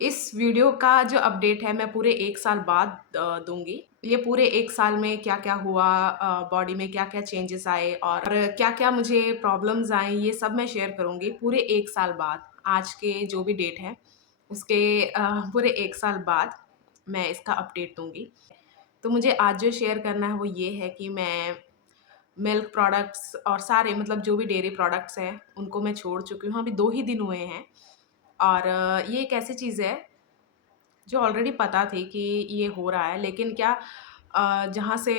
इस वीडियो का जो अपडेट है मैं पूरे 1 साल बाद दूँगी। ये पूरे 1 साल में क्या-क्या हुआ, बॉडी में क्या-क्या चेंजेस आए और क्या-क्या मुझे प्रॉब्लम्स आई, ये सब मैं शेयर करूँगी पूरे 1 साल बाद। आज के जो भी डेट है, उसके पूरे 1 साल बाद मैं इसका अपडेट दूँगी। तो मुझे आज जो शेयर करना है वो ये है कि मैं मिल्क प्रोडक्ट्स और सारे मतलब जो भी डेयरी प्रोडक्ट्स हैं, उनको मैं छोड़ चुकी हूँ। अभी 2 ही दिन हुए हैं और ये एक ऐसी चीज़ है जो ऑलरेडी पता थी कि ये हो रहा है, लेकिन क्या जहाँ से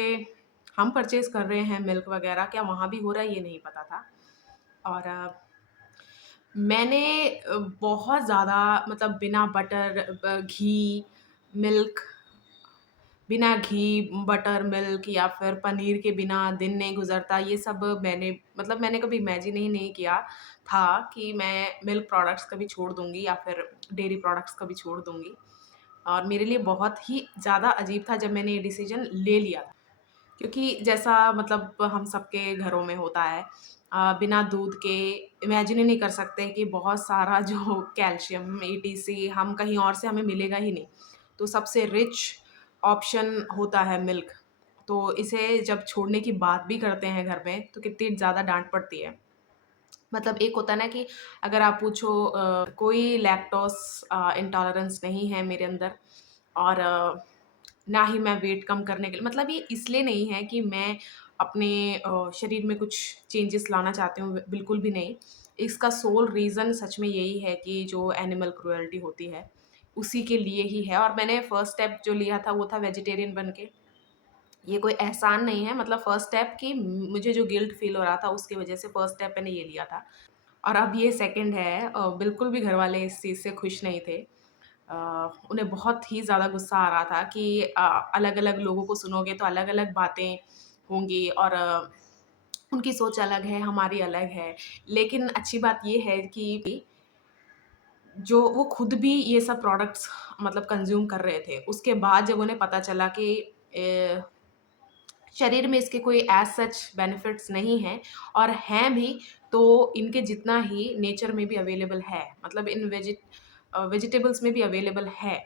हम परचेज़ कर रहे हैं मिल्क वग़ैरह, क्या वहाँ भी हो रहा है ये नहीं पता था। और मैंने बहुत ज़्यादा मतलब बिना बटर घी, मिल्क, बिना घी, बटर, मिल्क या फिर पनीर के बिना दिन नहीं गुज़रता, ये सब मैंने कभी इमेजिन ही नहीं किया था कि मैं मिल्क प्रोडक्ट्स कभी छोड़ दूँगी या फिर डेयरी प्रोडक्ट्स कभी छोड़ दूँगी। और मेरे लिए बहुत ही ज़्यादा अजीब था जब मैंने ये डिसीज़न ले लिया था। क्योंकि जैसा मतलब हम सबके घरों में होता है, बिना दूध के इमेजिन ही नहीं कर सकते कि बहुत सारा जो कैल्शियम, ईटीसी हम कहीं और से हमें मिलेगा ही नहीं। तो सबसे रिच ऑप्शन होता है मिल्क। तो इसे जब छोड़ने की बात भी करते हैं घर में, तो कितनी ज़्यादा डाँट पड़ती है। मतलब एक होता है ना कि अगर आप पूछो, कोई लैक्टोज़ इंटॉलरेंस नहीं है मेरे अंदर और ना ही मैं वेट कम करने के लिए, मतलब ये इसलिए नहीं है कि मैं अपने शरीर में कुछ चेंजेस लाना चाहती हूँ, बिल्कुल भी नहीं। इसका सोल रीज़न सच में यही है कि जो एनिमल क्रुएल्टी होती है, उसी के लिए ही है और मैंने फर्स्ट स्टेप जो लिया था वो था वेजिटेरियन बन के। ये कोई एहसान नहीं है, मतलब फर्स्ट स्टेप कि मुझे जो गिल्ट फ़ील हो रहा था उसकी वज़ह से फर्स्ट स्टेप मैंने ये लिया था। और अब ये सेकंड है, बिल्कुल भी घरवाले इस चीज़ से खुश नहीं थे। उन्हें बहुत ही ज़्यादा गुस्सा आ रहा था कि अलग-अलग लोगों को सुनोगे तो अलग-अलग बातें होंगी और उनकी सोच अलग है, हमारी अलग है। लेकिन अच्छी बात ये है कि जो वो खुद भी ये सब प्रोडक्ट्स मतलब कंज़्यूम कर रहे थे, उसके बाद जब उन्हें पता चला कि शरीर में इसके कोई एज़ सच बेनिफिट्स नहीं हैं और हैं भी, तो इनके जितना ही नेचर में भी अवेलेबल है। मतलब इन वेजिटेबल्स में भी अवेलेबल है।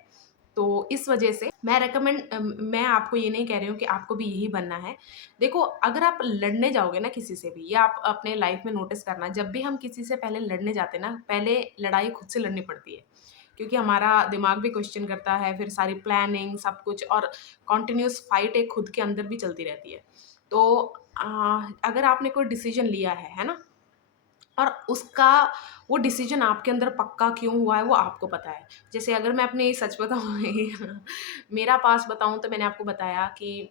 तो इस वजह से मैं आपको ये नहीं कह रही हूँ कि आपको भी यही बनना है। देखो, अगर आप लड़ने जाओगे ना किसी से भी, या आप अपने लाइफ़ में नोटिस करना, जब भी हम किसी से पहले लड़ने जाते हैं ना, पहले लड़ाई खुद से लड़नी पड़ती है। क्योंकि हमारा दिमाग भी क्वेश्चन करता है, फिर सारी प्लानिंग सब कुछ और कंटिन्यूअस फाइट एक खुद के अंदर भी चलती रहती है। तो अ, अगर आपने कोई डिसीज़न लिया है ना? और उसका वो डिसीज़न आपके अंदर पक्का क्यों हुआ है, वो आपको पता है। जैसे अगर मैं अपनी सच बताऊँ मेरा पास्ट बताऊँ तो मैंने आपको बताया कि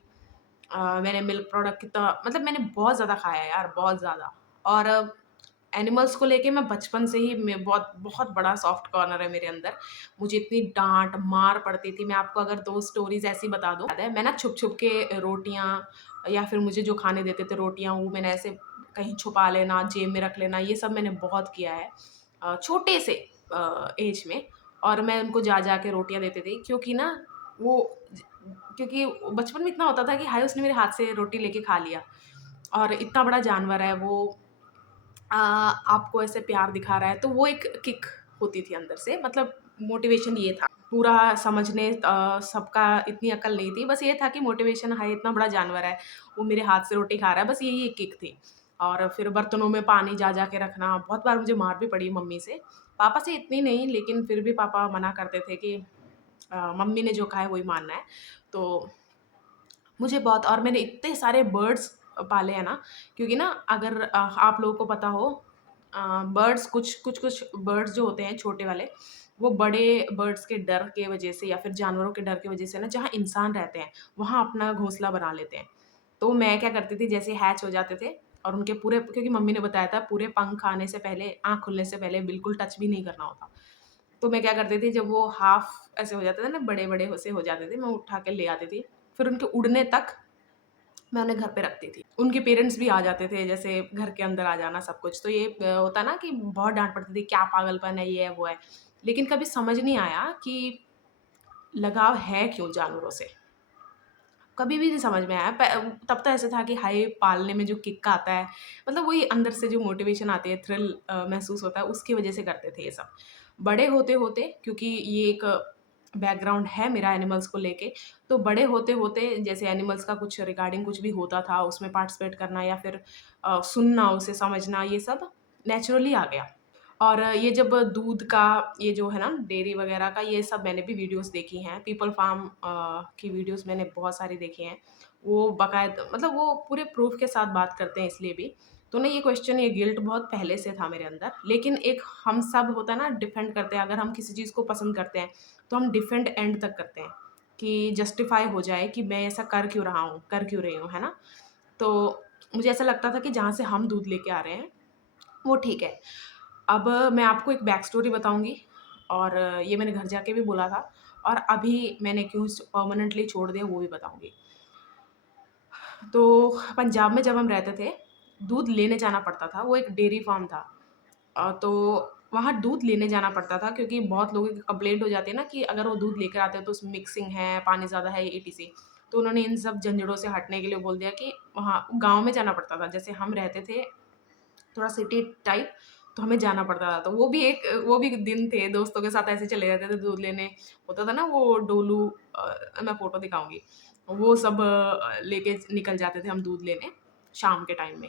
मैंने मिल्क प्रोडक्ट कितना मतलब मैंने बहुत ज़्यादा खाया है यार, बहुत ज़्यादा। और एनिमल्स को लेके मैं बचपन से ही मैं बहुत बहुत बड़ा सॉफ्ट कॉर्नर है मेरे अंदर। मुझे इतनी डाँट, मार पड़ती थी। मैं आपको अगर 2 स्टोरीज़ ऐसी बता दूँ, याद है मैं ना छुप-छुप के रोटियाँ या फिर मुझे जो खाने देते थे रोटियाँ, वो मैंने ऐसे कहीं छुपा लेना, जेब में रख लेना, ये सब मैंने बहुत किया है। छोटे से ऐज में, और मैं उनको जा-जा के रोटियाँ देती थी क्योंकि ना वो ज क्योंकि बचपन में इतना होता था कि हाय उसने मेरे हाथ से रोटी लेके खा लिया और इतना बड़ा जानवर है वो, आपको ऐसे प्यार दिखा रहा है, तो वो एक किक होती थी अंदर से, मतलब मोटिवेशन ये था। पूरा समझने सबका इतनी अक्ल नहीं थी, बस ये था कि मोटिवेशन है, इतना बड़ा जानवर है, वो मेरे हाथ से रोटी खा रहा है, बस यही एक किक थी। और फिर बर्तनों में पानी जा-जा के रखना, बहुत बार मुझे मार भी पड़ी मम्मी से। पापा से इतनी नहीं, लेकिन फिर भी पापा मना करते थे कि मम्मी ने जो कहा है वही मानना है। तो मुझे बहुत, और मैंने इतने सारे बर्ड्स पाले हैं ना, क्योंकि ना अगर आप लोगों को पता हो, बर्ड्स कुछ बर्ड्स जो होते हैं छोटे वाले, वो बड़े बर्ड्स के डर के वजह से या फिर जानवरों के डर की वजह से ना, जहाँ इंसान रहते हैं वहाँ अपना घोंसला बना लेते हैं। तो मैं क्या करती थी, जैसे हैच हो जाते थे और उनके पूरे, क्योंकि मम्मी ने बताया था पूरे पंख आने से पहले, आँख खुलने से पहले बिल्कुल टच भी नहीं करना होता। तो मैं क्या करती थी, जब वो हाफ़ ऐसे हो जाते थे ना, बड़े-बड़े से हो जाते थे, मैं उठा के ले आती थी। फिर उनके उड़ने तक मैं उन्हें घर पे रखती थी। उनके पेरेंट्स भी आ जाते थे, जैसे घर के अंदर आ जाना सब कुछ। तो ये होता है ना कि बहुत डाँट पड़ती थी, क्या पागलपन है, ये है, वो है। लेकिन कभी समझ नहीं आया कि लगाव है क्यों जानवरों से? कभी भी नहीं समझ में आया। तब तो ऐसा था कि हाय पालने में जो किक आता है, मतलब वही अंदर से जो मोटिवेशन आती है, थ्रिल महसूस होता है, उसकी वज़ह से करते थे ये सब। बड़े होते-होते, क्योंकि ये एक बैकग्राउंड है मेरा एनिमल्स को लेके, तो बड़े होते-होते जैसे एनिमल्स का कुछ रिगार्डिंग कुछ भी होता था, उसमें पार्टिसिपेट करना या फिर सुनना, उसे समझना, ये सब नेचुरली आ गया। और ये जब दूध का ये जो है ना डेयरी वगैरह का, ये सब मैंने भी वीडियोस देखी हैं। पीपल फार्म की वीडियोस मैंने बहुत सारी देखी हैं। वो बाकायदा मतलब वो पूरे प्रूफ के साथ बात करते हैं इसलिए भी। तो ना ये क्वेश्चन, ये गिल्ट बहुत पहले से था मेरे अंदर। लेकिन एक हम सब होता है ना, डिफेंड करते हैं, अगर हम किसी चीज़ को पसंद करते हैं तो हम डिफेंड एंड तक करते हैं कि जस्टिफाई हो जाए कि मैं ऐसा कर क्यों रहा हूँ, कर क्यों रही हूँ, है ना? तो मुझे ऐसा लगता था कि जहाँ से हम दूध लेके आ रहे हैं वो ठीक है। अब मैं आपको एक बैक स्टोरी बताऊँगी, और ये मैंने घर जाके भी बोला था, और अभी मैंने क्यों परमानेंटली छोड़ दिया वो भी बताऊँगी। तो पंजाब में जब हम रहते थे, दूध लेने जाना पड़ता था, वो एक डेयरी फार्म था। तो वहाँ दूध लेने जाना पड़ता था क्योंकि बहुत लोगों की कंप्लेंट हो जाती है ना कि अगर वो दूध लेकर आते हैं तो उसमें मिक्सिंग है, पानी ज़्यादा है, ईटीसी। तो उन्होंने इन सब झंझटों से हटने के लिए बोल दिया कि वहाँ गाँव में जाना पड़ता था। जैसे हम रहते थे थोड़ा सिटी टाइप, तो हमें जाना पड़ता था। तो वो भी दिन थे, दोस्तों के साथ ऐसे चले जाते थे दूध लेने। होता था ना वो डोलू, मैं फ़ोटो दिखाऊँगी। वो सब लेके निकल जाते थे हम दूध लेने शाम के टाइम में।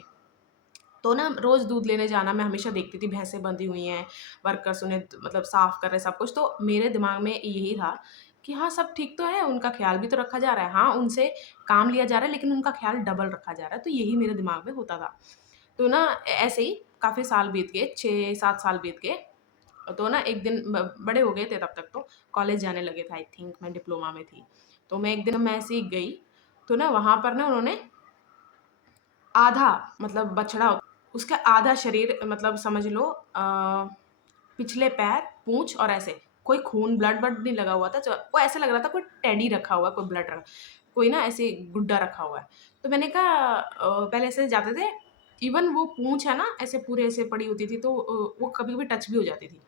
तो ना रोज़ दूध लेने जाना मैं हमेशा देखती थी, भैंसें बंधी हुई हैं, वर्कर्स उन्हें मतलब साफ़ कर रहे हैं सब कुछ। तो मेरे दिमाग में यही था कि हाँ, सब ठीक तो है, उनका ख़्याल भी तो रखा जा रहा है। हाँ, उनसे काम लिया जा रहा है लेकिन उनका ख़्याल डबल रखा जा रहा है। तो यही मेरे दिमाग में होता था। तो ना ऐसे ही काफ़ी साल बीत गए, 6-7 साल बीत गए। तो ना एक दिन बड़े हो गए थे तब तक तो, कॉलेज जाने लगे थे, आई थिंक मैं डिप्लोमा में थी। तो मैं एक दिन मैं ऐसे ही गई, तो ना वहाँ पर ना उन्होंने आधा मतलब बछड़ा, उसका आधा शरीर मतलब समझ लो, पिछले पैर, पूँछ और ऐसे, कोई खून ब्लड-वड नहीं लगा हुआ था। वो ऐसा लग रहा था कोई टेडी रखा हुआ है, कोई ब्लड रखा, कोई ना ऐसे गुड्डा रखा हुआ है। तो मैंने कहा पहले ऐसे जाते थे, इवन वो पूँछ है ना ऐसे पूरे ऐसे पड़ी होती थी, तो वो कभी-कभी टच भी हो जाती थी।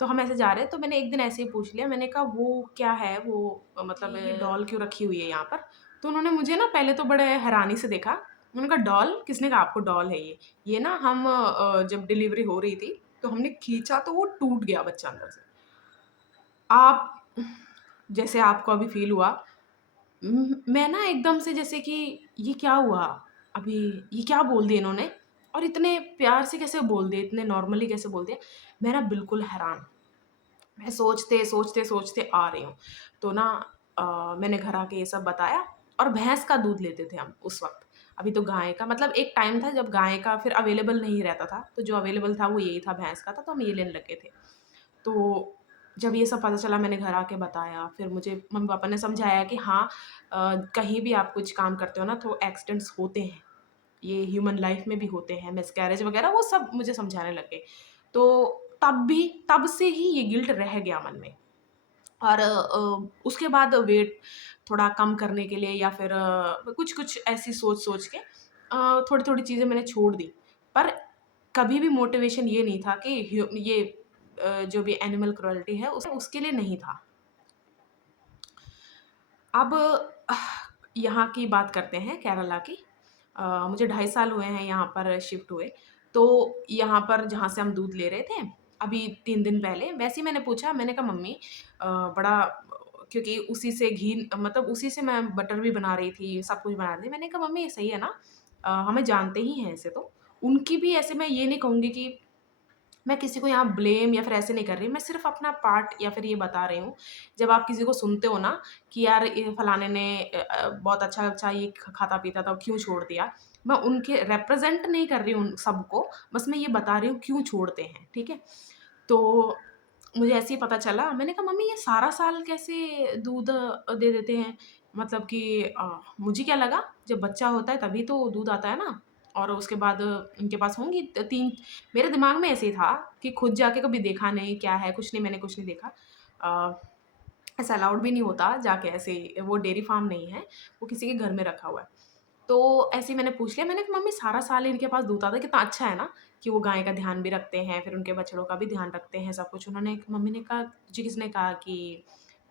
तो हम ऐसे जा रहे हैं, तो मैंने एक दिन ऐसे ही पूछ लिया, मैंने कहा वो क्या है वो, मतलब ये डॉल क्यों रखी हुई है यहाँ पर? तो उन्होंने मुझे ना पहले तो बड़े हैरानी से देखा। उन्होंने कहा डॉल? किसने कहा आपको डॉल है ये? ये ना हम जब डिलीवरी हो रही थी तो हमने खींचा तो वो टूट गया बच्चा अंदर से। आप जैसे आपको अभी फ़ील हुआ, मैं ना एकदम से जैसे कि ये क्या हुआ? अभी ये क्या बोल दिया इन्होंने? और इतने प्यार से कैसे बोल दिए, इतने नॉर्मली कैसे बोल दिया? मैं ना बिल्कुल हैरान। मैं सोचते आ रही हूँ। तो ना मैंने घर आके ये सब बताया, और भैंस का दूध लेते थे हम उस वक़्त। अभी तो गाय का मतलब एक टाइम था जब गाय का फिर अवेलेबल नहीं रहता था, तो जो अवेलेबल था वो यही था, भैंस का था, तो हम ये लेने लगे थे। तो जब ये सब पता चला मैंने घर आके बताया, फिर मुझे मम्मी-पापा ने समझाया कि हाँ, कहीं भी आप कुछ काम करते हो ना तो एक्सीडेंट्स होते हैं। ये ह्यूमन लाइफ में भी होते हैं, मिसकैरेज वगैरह वो सब मुझे समझाने लग गए। तो तब से ही ये गिल्ट रह गया मन में। और उसके बाद वेट थोड़ा कम करने के लिए या फिर कुछ-कुछ ऐसी सोच-सोच के थोड़ी-थोड़ी चीज़ें मैंने छोड़ दी। पर कभी भी मोटिवेशन ये नहीं था कि ये जो भी एनिमल क्रुएल्टी है उसके लिए नहीं था। अब यहाँ की बात करते हैं केरला की। मुझे 2.5 साल हुए हैं यहाँ पर शिफ्ट हुए। तो यहाँ पर जहाँ से हम दूध ले रहे थे, अभी 3 दिन पहले वैसे ही मैंने पूछा, मैंने कहा मम्मी बड़ा, क्योंकि उसी से घी मतलब उसी से मैं बटर भी बना रही थी, सब कुछ बना रही थी। मैंने कहा मम्मी ये सही है ना? हमें जानते ही हैं ऐसे तो। उनकी भी ऐसे मैं ये नहीं कहूँगी कि मैं किसी को यहाँ ब्लेम या फिर ऐसे नहीं कर रही, मैं सिर्फ़ अपना पार्ट या फिर ये बता रही हूँ। जब आप किसी को सुनते हो ना कि यार ये फलाने ने बहुत अच्छा-अच्छा ये ख खाता-पीता था, क्यों छोड़ दिया? मैं उनके रिप्रेज़ेंट नहीं कर रही हूँ उन सबको, बस मैं ये बता रही हूँ क्यों छोड़ते हैं, ठीक है? तो मुझे ऐसे ही पता चला, मैंने कहा मम्मी ये सारा साल कैसे दूध दे देते हैं? मतलब कि मुझे क्या लगा जब बच्चा होता है तभी तो दूध आता है ना, और उसके बाद इनके पास होंगी 3, मेरे दिमाग में ऐसे ही था कि खुद जाके कभी देखा नहीं, क्या है, कुछ नहीं, मैंने कुछ नहीं देखा। अ, ऐसा अलाउड भी नहीं होता जाके ऐसे, वो डेयरी फार्म नहीं है, वो किसी के घर में रखा हुआ है। तो ऐसे ही मैंने पूछ लिया, मैंने कहा मम्मी सारा साल इनके पास दूध आता है, कितना अच्छा है ना कि वो गाय का ध्यान भी रखते हैं, फिर उनके बछड़ों का भी ध्यान रखते हैं, सब कुछ। उन्होंने मम्मी ने कहा तुझे किसने कहा कि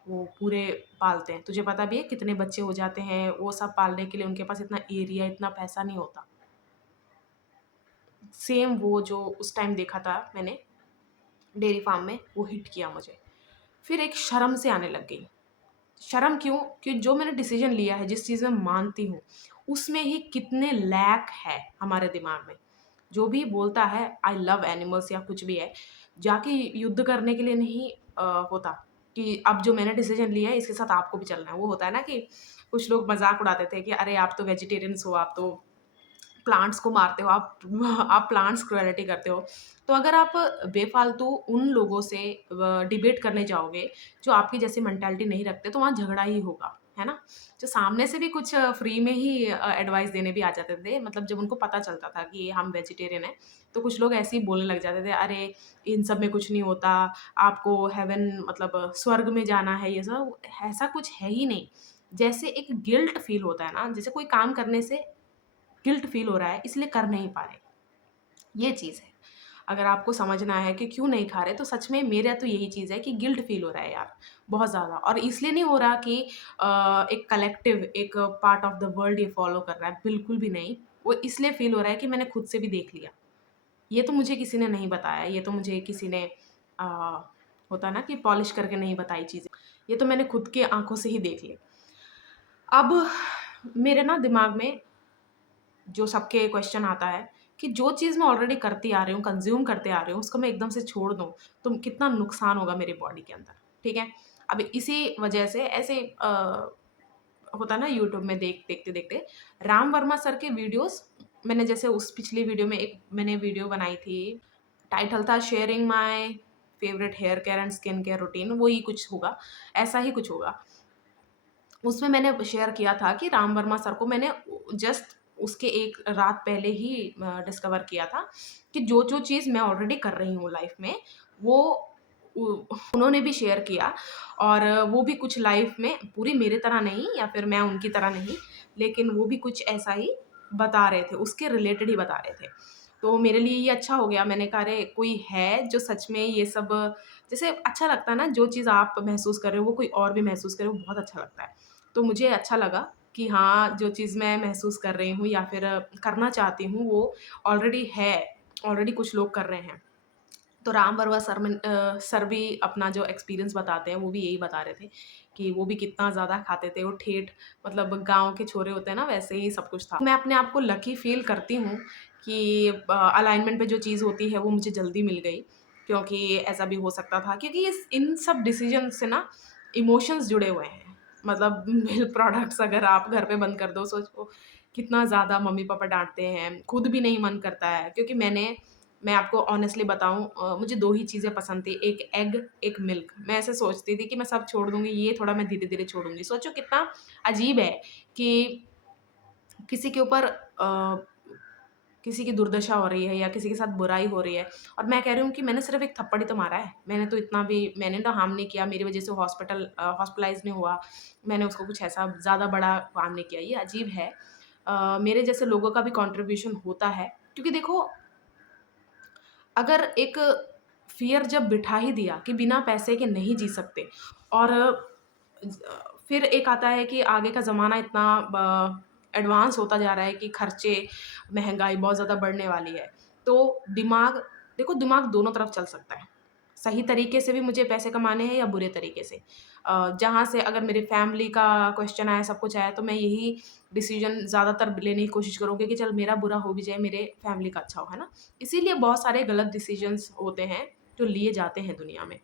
वो पूरे पालते हैं? तुझे पता भी है कितने बच्चे हो जाते हैं, वो सब पालने के लिए उनके पास इतना एरिया, इतना पैसा नहीं होता। सेम वो जो उस टाइम देखा था मैंने, डेयरी फार्म में, वो हिट किया मुझे। फिर एक शर्म से आने लग गई। शर्म क्यों? कि जो मैंने डिसीजन लिया है, जिस चीज़ में मानती हूँ, उसमें ही कितने लैक है हमारे दिमाग में। जो भी बोलता है आई लव एनिमल्स या कुछ भी है, जाके युद्ध करने के लिए नहीं होता कि अब जो मैंने डिसीजन लिया है इसके साथ आपको भी चलना है। वो होता है ना कि कुछ लोग मज़ाक उड़ाते थे कि अरे आप तो वेजिटेरियंस हो, आप तो प्लांट्स को मारते हो, आप प्लांट्स क्रुएल्टी करते हो। तो अगर आप बेफ़ालतू उन लोगों से डिबेट करने जाओगे, जो आपकी जैसी मेंटालिटी नहीं रखते, तो वहाँ झगड़ा ही होगा, है ना? जो सामने से भी कुछ फ्री में ही एडवाइस देने भी आ जाते थे, मतलब जब उनको पता चलता था कि हम वेजिटेरियन हैं, तो कुछ लोग ऐसे ही बोलने लग जाते थे, "अरे! इन सब में कुछ नहीं होता, आपको हेवन मतलब स्वर्ग में जाना है, ये सब।" ऐसा कुछ है ही नहीं। जैसे एक गिल्ट फ़ील होता है ना, जैसे कोई काम करने से गिल्ट फ़ील हो रहा है इसलिए कर नहीं पा रहे, ये चीज़ है। अगर आपको समझना है कि क्यों नहीं खा रहे, तो सच में मेरा तो यही चीज़ है कि गिल्ट फ़ील हो रहा है यार, बहुत ज़्यादा। और इसलिए नहीं हो रहा कि एक कलेक्टिव, एक पार्ट ऑफ द वर्ल्ड ये फ़ॉलो कर रहा है, बिल्कुल भी नहीं। वो इसलिए फ़ील हो रहा है कि मैंने खुद से भी देख लिया। ये तो मुझे किसी ने नहीं बताया, ये तो मुझे किसी ने अ, होता है ना कि पॉलिश करके नहीं बताई चीज़ें। ये तो मैंने खुद की आँखों से ही देख ली। अब मेरे ना दिमाग में जो सबके क्वेश्चन आता है कि जो चीज़ मैं ऑलरेडी करती आ रही हूँ, कंज़्यूम करते आ रही हूँ, उसको मैं एकदम से छोड़ दूँ, तो कितना नुकसान होगा मेरी बॉडी के अंदर, ठीक है? अब इसी वजह से ऐसे होता है ना यूट्यूब में देखते-देखते राम वर्मा सर के वीडियोज़ मैंने जैसे उस पिछली वीडियो में एक मैंने वीडियो बनाई थी, टाइटल था sharing my favourite hair care and skin care routine, वो ही कुछ होगा, ऐसा ही कुछ होगा। उसमें मैंने शेयर किया था कि राम वर्मा सर को मैंने जस्ट उसके एक रात पहले ही डिस्कवर किया था कि जो-जो चीज़ मैं ऑलरेडी कर रही हूँ लाइफ़ में, वो उ उन्होंने भी शेयर किया और वो भी कुछ लाइफ़ में पूरी मेरी तरह नहीं या फिर मैं उनकी तरह नहीं, लेकिन वो भी कुछ ऐसा ही बता रहे थे, उसके रिलेटेड ही बता रहे थे। तो मेरे लिए ये अच्छा हो गया, मैंने कहा अरे कोई है जो सच में ये सब जैसे अच्छा लगता है ना, जो चीज़ आप महसूस कर रहे हो वो कोई और भी महसूस करे, वो बहुत अच्छा लगता है। तो मुझे अच्छा लगा कि हाँ, जो चीज़ मैं महसूस कर रही हूँ या फिर करना चाहती हूँ वो ऑलरेडी है, ऑलरेडी कुछ लोग कर रहे हैं। तो राम वर्मा सर भी अपना जो एक्सपीरियंस बताते हैं, वो भी यही बता रहे थे कि वो भी कितना ज़्यादा खाते थे, वो ठेठ मतलब गाँव के छोरे होते हैं ना, वैसे ही सब कुछ था। मैं अपने आप को लकी फ़ील करती हूँ कि अलाइनमेंट पे जो चीज़ होती है, वो मुझे जल्दी मिल गई, क्योंकि ऐसा भी हो सकता था क्योंकि इस इन सब डिसीज़न से ना इमोशंस जुड़े हुए हैं। मतलब मिल्क प्रोडक्ट्स अगर आप घर पे बंद कर दो, सोचो कितना ज़्यादा मम्मी-पापा डाँटते हैं, खुद भी नहीं मन करता है क्योंकि मैं आपको ऑनेस्टली बताऊँ मुझे 2 ही चीज़ें पसंद थी, एक एग, एक मिल्क। मैं ऐसे सोचती थी कि मैं सब छोड़ दूँगी, ये थोड़ा मैं धीरे-धीरे छोड़ूँगी। सोचो कितना अजीब है कि किसी के ऊपर किसी की दुर्दशा हो रही है या किसी के साथ बुराई हो रही है और मैं कह रही हूँ कि मैंने सिर्फ़ एक थप्पड़ ही तो मारा है। मैंने तो हार्म नहीं किया, मेरी वज़ह से हॉस्पिटलाइज़ नहीं हुआ। मैंने उसको कुछ ऐसा ज़्यादा बड़ा हार्म नहीं किया, ये अजीब है। मेरे जैसे लोगों का भी कंट्रीब्यूशन होता है क्योंकि देखो अगर एक फ़ियर जब बिठा ही दिया कि बिना पैसे के नहीं जी सकते और फिर एक आता है कि आगे का ज़माना इतना एडवांस होता जा रहा है कि खर्चे, महँगाई बहुत ज़्यादा बढ़ने वाली है। तो दिमाग देखो दिमाग दोनों तरफ चल सकता है। सही तरीके से भी मुझे पैसे कमाने हैं या बुरे तरीके से। जहाँ से अगर मेरी फैमिली का क्वेश्चन आया, सब कुछ आया तो मैं यही डिसीज़न ज़्यादातर लेने की कोशिश करूँगी कि चल मेरा बुरा हो भी जाए, मेरे फैमिली का अच्छा हो, है ना? इसीलिए बहुत सारे गलत डिसीज़न्स होते हैं, जो लिए जाते हैं दुनिया में।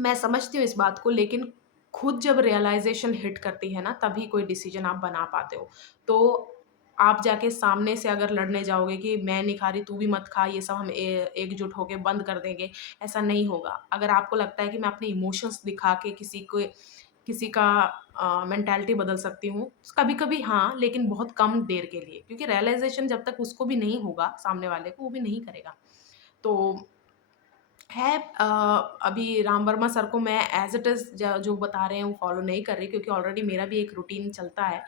मैं समझती हूँ इस बात को लेकिन खुद जब रियलाइज़ेशन हिट करती है ना, तभी कोई डिसीज़न आप बना पाते हो। तो आप जाके सामने से अगर लड़ने जाओगे कि मैं नहीं खा रही, तू भी मत खा, ये सब हम एकजुट होके बंद कर देंगे, ऐसा नहीं होगा। अगर आपको लगता है कि मैं अपने इमोशंस दिखा के किसी का मेंटालिटी बदल सकती हूँ, कभी-कभी हाँ, लेकिन बहुत कम देर के लिए क्योंकि रियलाइज़ेशन जब तक उसको भी नहीं होगा, सामने वाले को, वो भी नहीं करेगा। तो है अभी राम वर्मा सर को मैं एज़ इट इज़ ज जो बता रहे हैं वो फ़ॉलो नहीं कर रही क्योंकि ऑलरेडी मेरा भी एक रूटीन चलता है।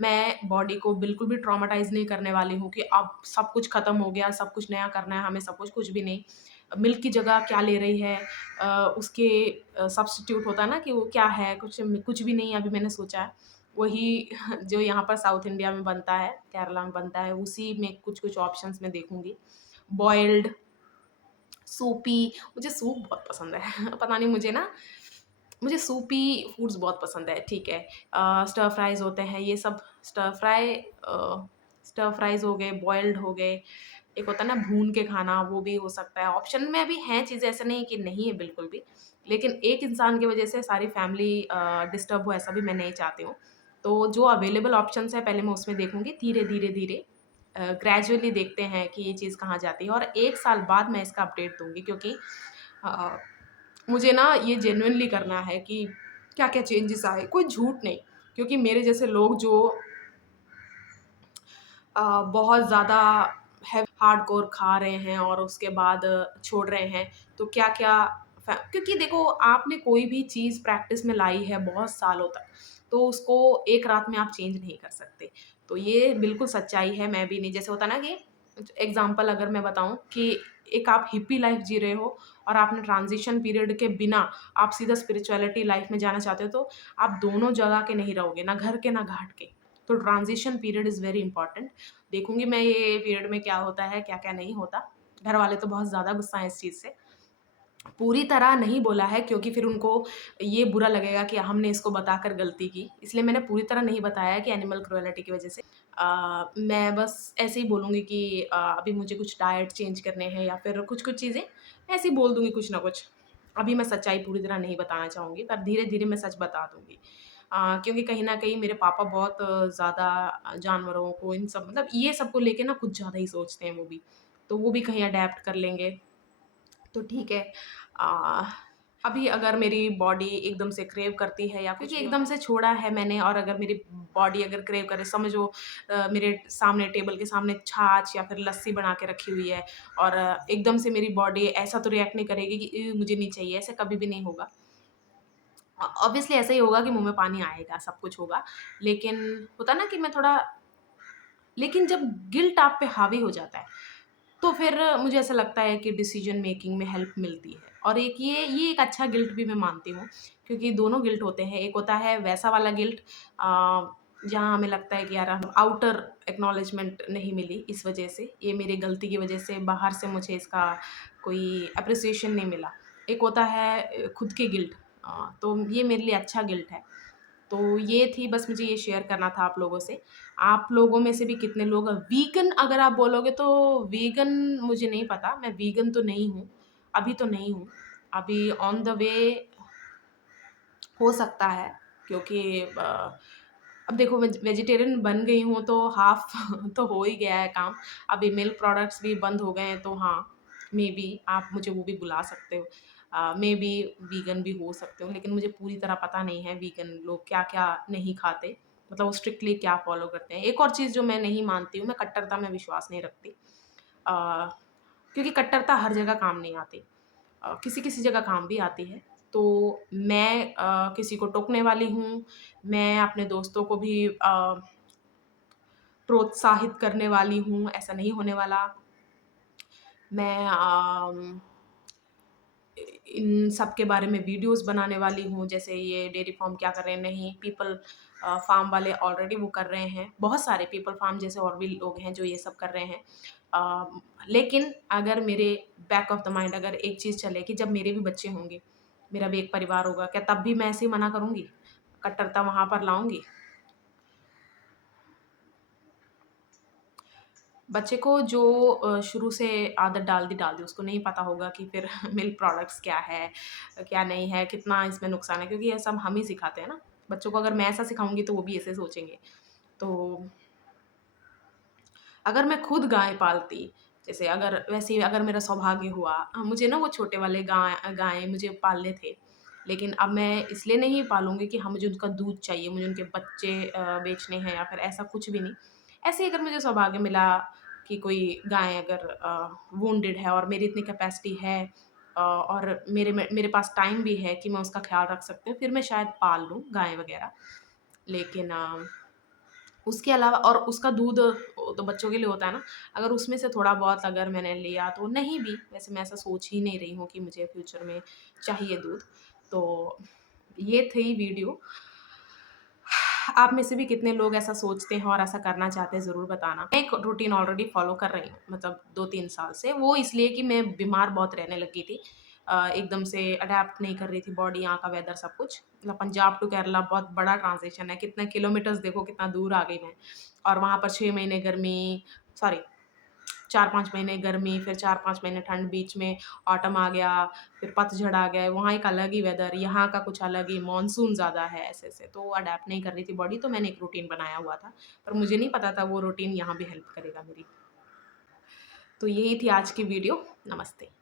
मैं बॉडी को बिल्कुल भी ट्रॉमाटाइज़ नहीं करने वाली हूँ कि अब सब कुछ ख़त्म हो गया, सब कुछ नया करना है हमें, सब कुछ भी नहीं। मिल्क की जगह क्या ले रही है उसके सब्स्टिट्यूट होता है ना कि वो क्या है, कुछ भी नहीं अभी मैंने सोचा है। वही जो यहाँ पर साउथ इंडिया में बनता है, केरला में बनता है, उसी में कुछ-कुछ ऑप्शंस मैं देखूँगी। बॉइल्ड सूपी, मुझे सूप बहुत पसंद है। पता नहीं मुझे सूपी फूड्स बहुत पसंद है, ठीक है। स्टर फ्राइज़ होते हैं, ये सब स्टर फ्राइज़ हो गए, बॉइल्ड हो गए, एक होता है ना भून के खाना, वो भी हो सकता है। ऑप्शन में अभी हैं चीज़ें, ऐसा नहीं है कि नहीं है बिल्कुल भी। लेकिन एक इंसान की वज़ह से सारी फैमिली डिस्टर्ब हो, ऐसा भी मैं नहीं चाहती हूँ। तो जो अवेलेबल ऑप्शंस हैं, पहले मैं उसमें देखूँगी, धीरे-धीरे ग्रेजुअली देखते हैं कि ये चीज़ कहाँ जाती है, और 1 साल बाद मैं इसका अपडेट दूँगी, क्योंकि अ, मुझे ना ये जेन्युइनली करना है कि क्या-क्या चेंजेस आए, कोई झूठ नहीं। क्योंकि मेरे जैसे लोग जो बहुत ज़्यादा हार्डकोर खा रहे हैं और उसके बाद छोड़ रहे हैं, तो क्या-क्या क्योंकि देखो, आपने कोई भी चीज़ प्रैक्टिस में लाई है बहुत सालों तक, तो उसको एक रात में आप चेंज नहीं कर सकते। तो ये बिल्कुल सच्चाई है, मैं भी नहीं, जैसे होता है ना कि एग्ज़ाम्पल अगर मैं बताऊँ कि एक आप हिप्पी लाइफ़ जी रहे हो और आपने ट्रांज़िशन पीरियड के बिना आप सीधा स्पिरिचुअलिटी लाइफ़ में जाना चाहते हो, तो आप दोनों जगह के नहीं रहोगे, ना घर के ना घाट के। तो transition period is very important. देखूँगी मैं ये पीरियड में क्या होता है, क्या-क्या नहीं होता। घर वाले तो बहुत ज़्यादा गुस्सा हैं इस चीज़ से। पूरी तरह नहीं बोला है, क्योंकि फिर उनको ये बुरा लगेगा कि हमने इसको बताकर गलती की। इसलिए मैंने पूरी तरह नहीं बताया है कि एनिमल क्रुएल्टी की वज़ह से। मैं बस ऐसे ही बोलूँगी कि अभी मुझे कुछ डाइट चेंज करने हैं, या फिर कुछ-कुछ चीज़ें ऐसे ही बोल दूँगी कुछ ना कुछ। अभी मैं सच्चाई पूरी तरह नहीं बताना चाहूँगी, पर धीरे-धीरे मैं सच बता दूँगी। क्योंकि कहीं न कहीं मेरे पापा बहुत ज़्यादा जानवरों को, इन सब, मतलब ये सब को लेके ना कुछ ज़्यादा ही सोचते हैं वो भी। तो वो भी कहीं अडैप्ट कर लेंगे, तो ठीक है। अ, अभी अगर मेरी बॉडी एकदम से क्रेव करती है, या क्योंकि एकदम से छोड़ा है मैंने, और अगर मेरी बॉडी अगर क्रेव करे, समझो मेरे सामने टेबल के सामने छाछ या फिर लस्सी बना के रखी हुई है, और एकदम से मेरी बॉडी ऐसा तो रिएक्ट नहीं करेगी कि मुझे नहीं चाहिए, ऐसा कभी भी नहीं होगा। ऑब्वियसली ऐसा ही होगा कि मुँह में पानी आएगा, सब कुछ होगा। लेकिन होता है ना कि मैं थोड़ा, लेकिन जब गिल्ट आप पे हावी हो जाता है, तो फिर मुझे ऐसा लगता है कि डिसीजन मेकिंग में हेल्प मिलती है, और एक ये एक अच्छा गिल्ट भी मैं मानती हूँ, क्योंकि दोनों गिल्ट होते हैं। एक होता है वैसा वाला गिल्ट, जहाँ हमें लगता है कि यार हम आउटर एक्नॉलेजमेंट नहीं मिली इस वजह से, ये मेरी गलती की वजह से बाहर से मुझे इसका कोई एप्रिसिएशन नहीं मिला। एक होता है खुद के गिल्ट, तो ये मेरे लिए अच्छा गिल्ट है। तो ये थी, बस मुझे ये शेयर करना था आप लोगों से। आप लोगों में से भी कितने लोग वीगन, अगर आप बोलोगे तो वीगन मुझे नहीं पता, मैं वीगन तो नहीं हूँ, अभी तो नहीं हूँ। अभी ऑन द वे हो सकता है, क्योंकि अब देखो, वेजिटेरियन बन गई हूँ तो हाफ़ तो हो ही गया है काम। अभी मिल्क प्रोडक्ट्स भी बंद हो गए हैं, तो हाँ, मेबी आप मुझे वो भी बुला सकते हो। मेबी वीगन भी हो सकते हो, लेकिन मुझे पूरी तरह पता नहीं है वीगन लोग क्या-क्या नहीं खाते, मतलब वो स्ट्रिक्टली क्या फ़ॉलो करते हैं। एक और चीज़ जो मैं नहीं मानती हूँ, मैं कट्टरता में विश्वास नहीं रखती। अ, क्योंकि कट्टरता हर जगह काम नहीं आती। किसी-किसी जगह काम भी आती है। तो मैं किसी को टोकने वाली हूँ, मैं अपने दोस्तों को भी प्रोत्साहित करने वाली हूँ, ऐसा नहीं होने वाला। मैं इन सब के बारे में वीडियोज़ बनाने वाली हूँ, जैसे ये डेयरी फार्म क्या कर रहे हैं, नहीं, पीपल फार्म वाले ऑलरेडी वो कर रहे हैं। बहुत सारे पीपल फार्म जैसे और भी लोग हैं जो ये सब कर रहे हैं। लेकिन अगर मेरे बैक ऑफ द माइंड अगर एक चीज़ चले कि जब मेरे भी बच्चे होंगे, मेरा भी एक परिवार होगा, क्या तब भी मैं ऐसे ही मना करूँगी? कट्टरता वहाँ पर लाऊँगी? बच्चे को जो शुरू से आदत डाल दी, उसको नहीं पता होगा कि फिर मिल्क प्रोडक्ट्स क्या है, क्या नहीं है, कितना इसमें नुकसान है, क्योंकि ये सब हम ही सिखाते हैं ना। बच्चों को अगर मैं ऐसा सिखाऊँगी तो वो भी ऐसे सोचेंगे। तो अगर मैं खुद गाय पालती, जैसे अगर वैसे ही अगर मेरा सौभाग्य हुआ, मुझे ना वो छोटे वाले गाय मुझे पालने थे। लेकिन अब मैं इसलिए नहीं पालूँगी कि हाँ, मुझे उनका दूध चाहिए, मुझे उनके बच्चे बेचने हैं, या फिर ऐसा कुछ भी नहीं। ऐसे ही अगर मुझे सौभाग्य मिला कि कोई गाय अगर वुंडेड है और मेरी इतनी कैपेसिटी है, और मेरे पास टाइम भी है कि मैं उसका ख़्याल रख सकती हूँ, फिर मैं शायद पाल लूँ गाय वग़ैरह। लेकिन उसके अलावा, और उसका दूध वो तो बच्चों के लिए होता है ना, अगर उसमें से थोड़ा बहुत अगर मैंने लिया तो नहीं भी, वैसे मैं ऐसा सोच ही नहीं रही हूँ कि मुझे फ्यूचर में चाहिए दूध। तो ये थी वीडियो। आप में से भी कितने लोग ऐसा सोचते हैं और ऐसा करना चाहते हैं, ज़रूर बताना। मैं एक रूटीन ऑलरेडी फ़ॉलो कर रही हूँ, मतलब 2-3 साल से। वो इसलिए कि मैं बीमार बहुत रहने लगी थी। एकदम से अडैप्ट नहीं कर रही थी बॉडी, यहाँ का वेदर सब कुछ। मतलब पंजाब टू केरला बहुत बड़ा ट्रांज़िशन है, कितने किलोमीटर्स देखो कितना दूर आ गई मैं। और वहाँ पर 6 महीने गर्मी, सॉरी 4-5 महीने गर्मी, फिर 4-5 महीने ठंड, बीच में ऑटम आ गया, फिर पतझड़ आ गया, वहाँ एक अलग ही वेदर, यहाँ का कुछ अलग ही, मानसून ज़्यादा है, ऐसे-ऐसे। तो अडैप्ट नहीं कर रही थी बॉडी, तो मैंने एक रूटीन बनाया हुआ था, पर मुझे नहीं पता था वो रूटीन यहाँ भी हेल्प करेगा मेरी। तो यही थी आज की वीडियो। नमस्ते।